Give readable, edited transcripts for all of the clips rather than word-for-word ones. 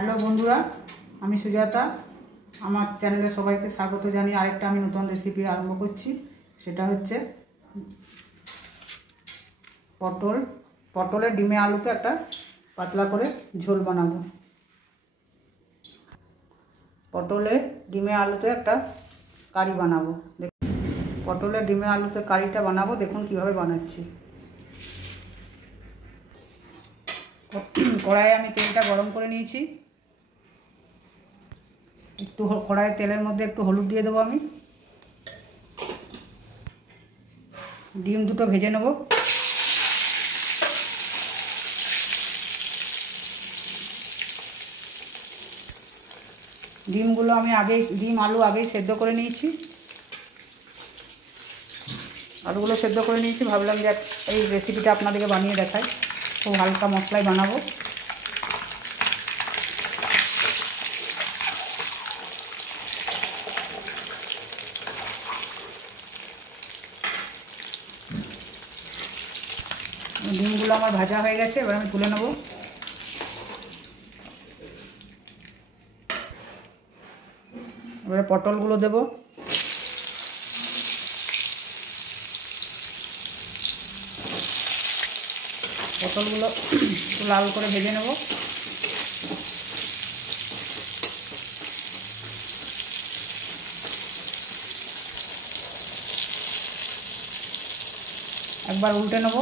Hello বন্ধুরা, আমি সুজাতা। আমার চ্যানেলে সবাইকে স্বাগত জানিয়ে আরেকটা আমি নতুন রেসিপি আরম্ভ করছি। সেটা হচ্ছে পটলের ডিমে আলুতে একটা পাতলা করে ঝোল বানাবো। পটলের ডিমে আলুতে একটা কারি বানাবো। পটলের ডিমে আলুতে কারিটা বানাবো, দেখুন কিভাবে বানাচ্ছি। কড়াইয়ে আমি তেলটা গরম করে নিয়েছি। একটু কড়াইয়ের তেলের মধ্যে একটু হলুদ দিয়ে দেবো আমি। ডিম দুটো ভেজে নেব। ডিমগুলো আমি আলু আগেই সেদ্ধ করে নিয়েছি। আলুগুলো সেদ্ধ করে নিয়েছি, ভাবলাম যে এই রেসিপিটা আপনাদেরকে বানিয়ে দেখাই। খুব হালকা মশলায় বানাবো। ডিমগুলো আমার ভাজা হয়ে গেছে, এবার আমি তুলে নেব। এবারে পটলগুলো দেব। পটলগুলো একটু লাল করে ভেজে নেব। একবার উল্টে নেব।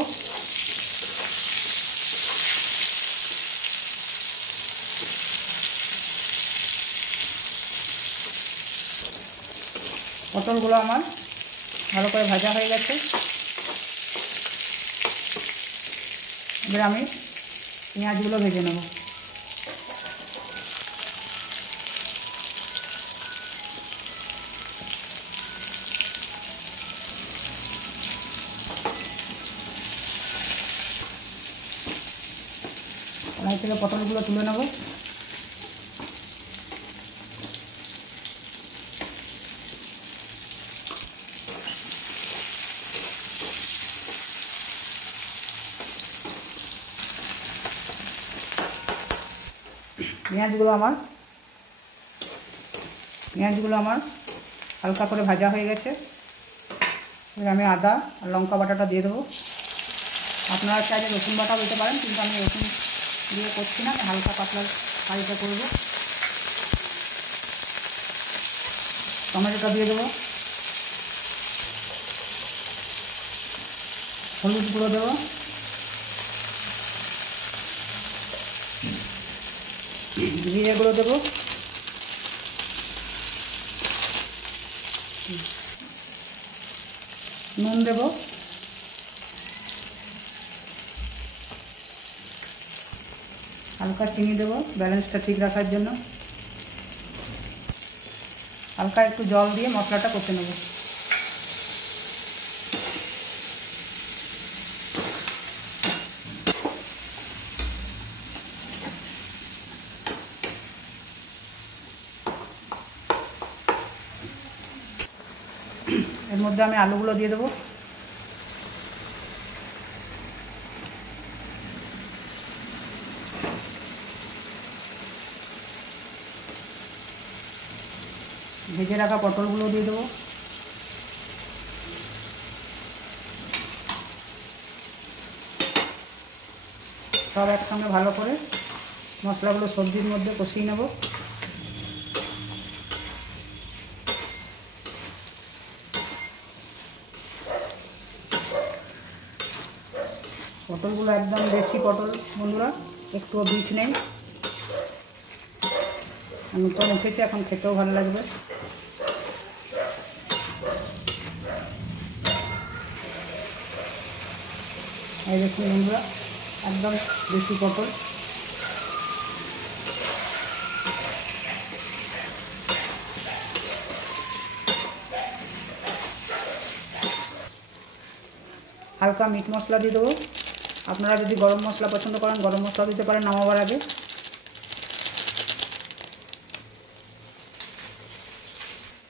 পটলগুলো আমার ভালো করে ভাজা হয়ে গেছে। এবার আমি পেঁয়াজগুলো ভেজে নেব। কড়াই থেকে পটলগুলো তুলে নেব। পেঁয়াজগুলো আমার হালকা করে ভাজা হয়ে গেছে। এবার আমি আদা আর লঙ্কা বাটাটা দিয়ে দেবো। আপনারা চাইলে রসুন বাটাও দিতে পারেন, কিন্তু আমি রসুন দিয়ে করছি না, আমি হালকা পাতলা কারিটা করব। টমেটোটা দিয়ে দেবো। হলুদ গুঁড়ো দেবো। জিরে গুঁড়ো দেবো। নুন দেব। হালকা চিনি দেবো ব্যালেন্সটা ঠিক রাখার জন্য। হালকা একটু জল দিয়ে মশলাটা কষে নেব। এর মধ্যে আমি আলুগুলো দিয়ে দেবো। ভেজে রাখা পটলগুলো দিয়ে দেবো। সব একসঙ্গে ভালো করে মশলাগুলো সবজির মধ্যে কষিয়ে নেব। পটলগুলো একদম দেশি পটল বন্ধুরা, একটুও বীজ নেই। নতুন উঠেছে, এখন খেতেও ভালো লাগবে। এই দেখুন বন্ধুরা, একদম দেশি পটল। হালকা মিট মশলা দিয়ে দেবো। আপনারা যদি গরম মশলা পছন্দ করেন গরম মশলা দিতে পারেন নামাবার আগে।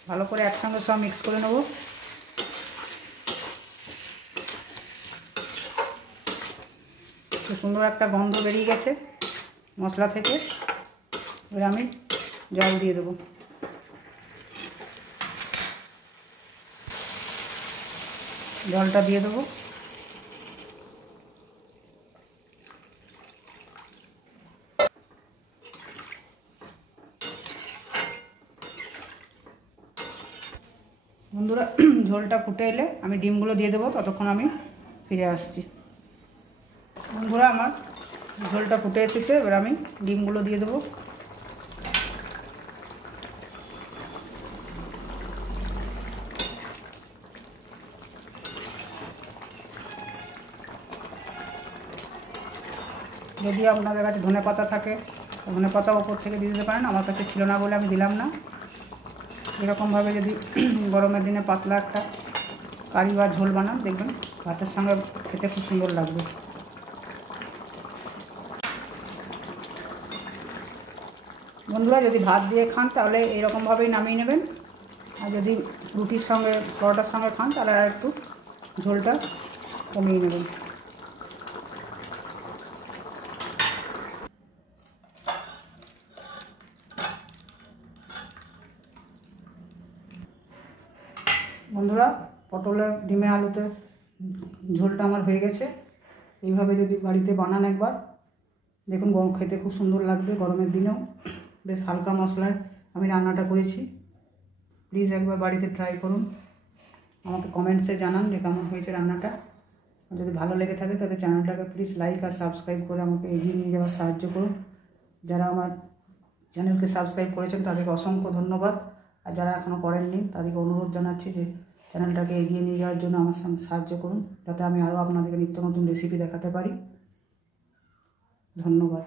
ভালো করে একসঙ্গে সব মিক্স করে নেব। খুব সুন্দর একটা গন্ধ বেরিয়ে গেছে মশলা থেকে। এবার আমি জল দিয়ে দেবো। জলটা দিয়ে দেবো। বন্ধুরা ঝোলটা ফুটে এলে আমি ডিমগুলো দিয়ে দেবো, ততক্ষণ আমি ফিরে আসছি। বন্ধুরা আমার ঝোলটা ফুটে এসেছে, এবার আমি ডিমগুলো দিয়ে দেবো। যদি আপনাদের কাছে ধনেপাতা থাকে ধনেপাতা ওপর থেকে দিয়ে দিতে পারেন, আমার কাছে ছিল না বলে আমি দিলাম না। এরকমভাবে যদি গরমের দিনে পাতলা একটা কারি বা ঝোল বানান, দেখবেন ভাতের সঙ্গে খেতে খুব সুন্দর লাগবে। বন্ধুরা যদি ভাত দিয়ে খান তাহলে এরকমভাবেই নামিয়ে নেবেন, আর যদি রুটির সঙ্গে পরোটার সঙ্গে খান তাহলে আর একটু ঝোলটা কমিয়ে নেবেন। বন্ধুরা পটলের ডিমে আলুতে ঝোলটা আমার হয়ে গেছে। এইভাবে যদি বাড়িতে বানান একবার, দেখুন খেতে খুব সুন্দর লাগবে। গরমের দিনেও বেশ হালকা মশলায় আমি রান্নাটা করেছি। প্লিজ একবার বাড়িতে ট্রাই করুন, আমাকে কমেন্টসে জানান যে কেমন হয়েছে রান্নাটা। যদি ভালো লেগে থাকে তাহলে চ্যানেলটাকে প্লিজ লাইক আর সাবস্ক্রাইব করে আমাকে এগিয়ে নিয়ে যাওয়ার সাহায্য করুন। যারা আমার চ্যানেলকে সাবস্ক্রাইব করেছেন তাদেরকে অসংখ্য ধন্যবাদ, আর যারা এখনও করেননি তাদেরকে অনুরোধ জানাচ্ছি যে চ্যানেলটাকে এগিয়ে নিয়ে যাওয়ার জন্য আমার সঙ্গে সাহায্য করুন, যাতে আমি আরও আপনাদেরকে নিত্য নতুন রেসিপি দেখাতে পারি। ধন্যবাদ।